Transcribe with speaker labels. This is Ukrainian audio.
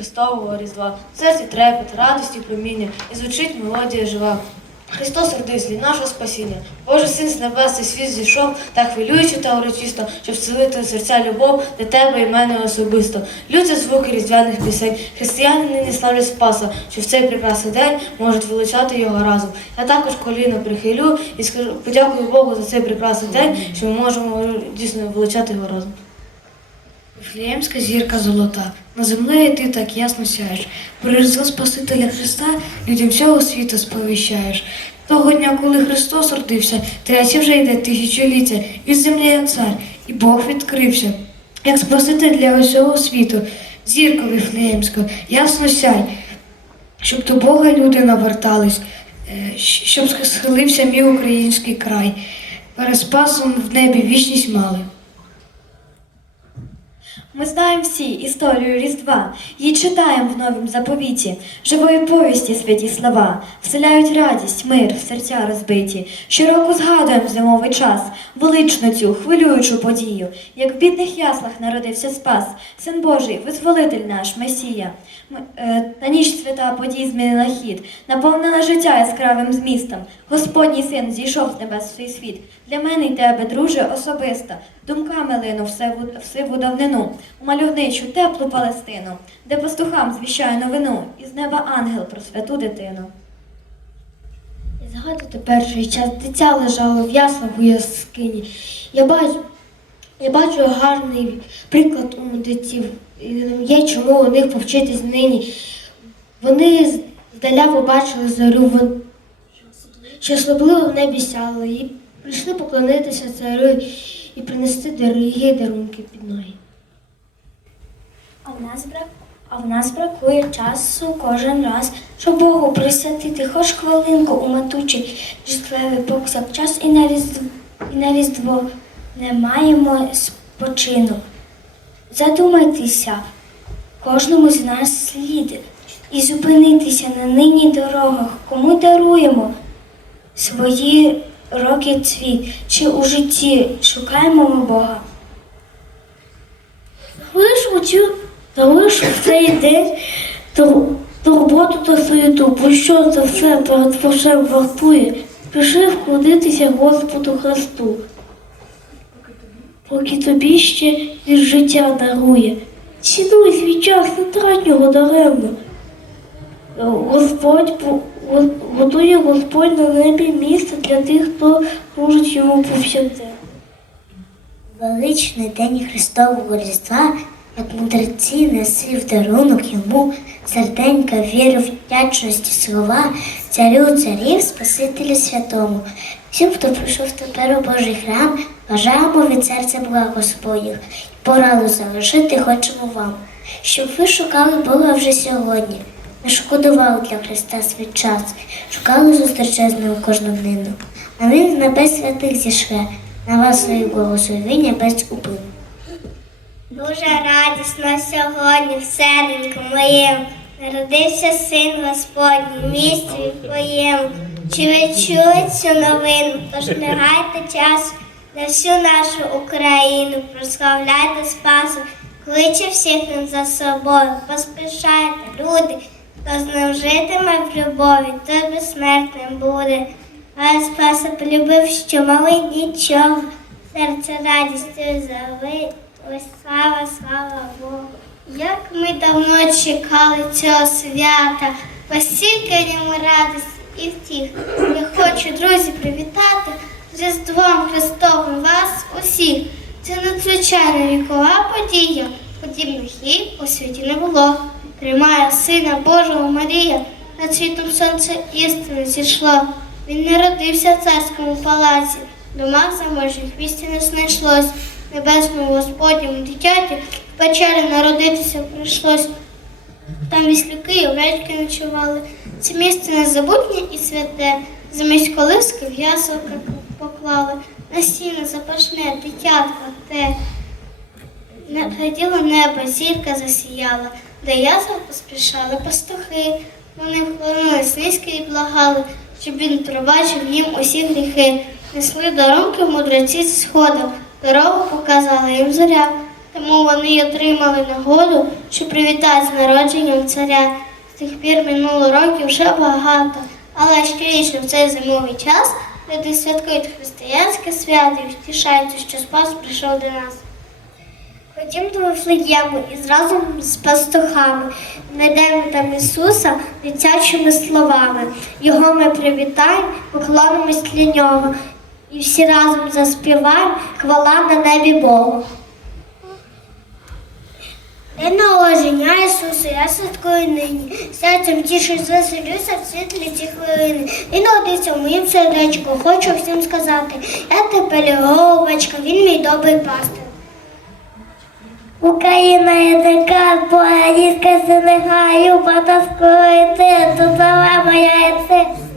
Speaker 1: Христового Різдва. Серці трепет, радості, проміння, і звучить мелодія жива. Христос родився нашого спасіння. Божий син з небес світ зійшов, так хвилюючи та урочисто, щоб вселити серця любов для тебе і мене особисто. Лються звуки різдвяних пісень. Християни нині славлять Спаса, що в цей прекрасний день можуть величати його разом. Я також коліно прихилю і скажу, подякую Богу за цей прекрасний день, що ми можемо дійсно величати його разом.
Speaker 2: Вифлеємська зірка золота, на землею ти так ясно сяєш. Про Спасителя Христа людям всього світу сповіщаєш. Того дня, коли Христос родився, третє вже йде тисячоліття, від землі як цар, і Бог відкрився, як Спаситель для усього світу. Зірка Вифлеємська, ясно сяй, щоб до Бога люди навертались, е, щоб схилився мій український край. Перед Спасом в небі вічність мали.
Speaker 3: Ми знаємо всі історію Різдва, її читаємо в новім заповіті, живої повісті святі слова, вселяють радість, мир в серця розбиті. Щороку згадуємо зимовий час, величну цю хвилюючу подію, як в бідних яслах народився Спас, Син Божий, визволитель наш Месія. Ми- е, Та ніч свята подій змінила хід, наповнена життя яскравим змістом. Господній син зійшов з небес в свій світ. Для мене й тебе, друже, особисто, думками лину в сиву, в сиву давнину, у мальовничу теплу Палестину, де пастухам звіщає новину, і з неба ангел про святу дитину.
Speaker 4: І Згадуйте перший час, дитя лежало в яслах у яскині. Я бачу, я бачу гарний приклад у мудреців. Є чому у них повчитись нині. Вони здаля побачили зорю, що особливо в небі сяло, і прийшли поклонитися царю і принести дорогі дарунки під ноги.
Speaker 5: А в нас брак, а в нас бракує часу кожен раз, щоб Богу присвятити хоч хвилинку у матучий житлевий повсякчас і на різдво, і на різдво не маємо спочинок. Задумайтеся, кожному з нас слід і зупинитися на нині дорогах, кому даруємо свої роки цвіт, чи у житті шукаємо ми Бога.
Speaker 4: Лиш оцю, та лиш в цей день тур- турботу та суєту, бо що це все перед Творцем вартує, пішли вкладитися Господу Христу. Поки тобі ще від життя дарує. Цінуй свій час, не трать його даремно. Господь готує Господь на небі місце для тих, хто служить йому повсякденно.
Speaker 6: Величний день Христового Різдва, як мудреці несли в дарунок йому серденька віри, вдячності слова, царю царів, Спасителю святому. Всім, хто прийшов тепер у Божий храм, бажаємо від серця благ Господніх. Пораду залишити хочемо вам, щоб ви шукали Бога вже сьогодні. Не шкодували для Христа свій час, шукали зустріча з ним кожну днину. А він з небес святих зійшле, на вас свої благословення без упину.
Speaker 5: Дуже радісно сьогодні в селеньку моєму народився син Господній в місті твоєму. Чи ви чули цю новину? Тож не гайте час на всю нашу Україну, прославляйте Спасу, кличе всіх нам за собою, поспішайте, люди, хто з ним житиме в любові, той безсмертним буде. А Спаса полюбив, що малий нічого, серце радістю завить. Ось слава, слава Богу. Як ми давно чекали цього свята, постільки в ньому радості і втіх. Я хочу, друзі, привітати з Різдвом Христовим вас усіх. Це надзвичайна вікова подія. Подібних їй у світі не було. Тримає Сина Божого Марія, над світом сонце істини зійшло. Він не родився в царському палаці, домах заможних вісті не знайшлось. Небесному Господньому дитяті в печері народитися прийшлось. Там віслюки і овечки ночували. Це місце незабутнє і святе. Замість колиски в яселка поклали. На сіно запашне дитятко те. Не небо, зірка засіяла, де ясел поспішали пастухи. Вони вклонились низько і благали, щоб він пробачив їм усі гріхи. Несли дарунки мудреці з сходу, дорогу показала їм зоря. Тому вони й отримали нагоду, щоб привітати з народженням царя. З тих пір минуло років вже багато. Але щорічно в цей зимовий час люди святкують християнське свято і втішаються, що спас прийшов до нас. Ходім до Вифлеєму і разом з пастухами знайдемо там Ісуса дитячими словами. Його ми привітаємо, поклонимось для нього. І всі разом заспіваємо хвала на небі Богу. День народження Ісуса, я святкую нині. Серцем тішусь, веселюся в світлі ці хвилини. Він родився в моїм сердечку, хочу всім сказати. Я тепер його батько, він мій добрий пастир.
Speaker 7: Україна є така, бога дітка синегаю, потаскує ти, тут моя це.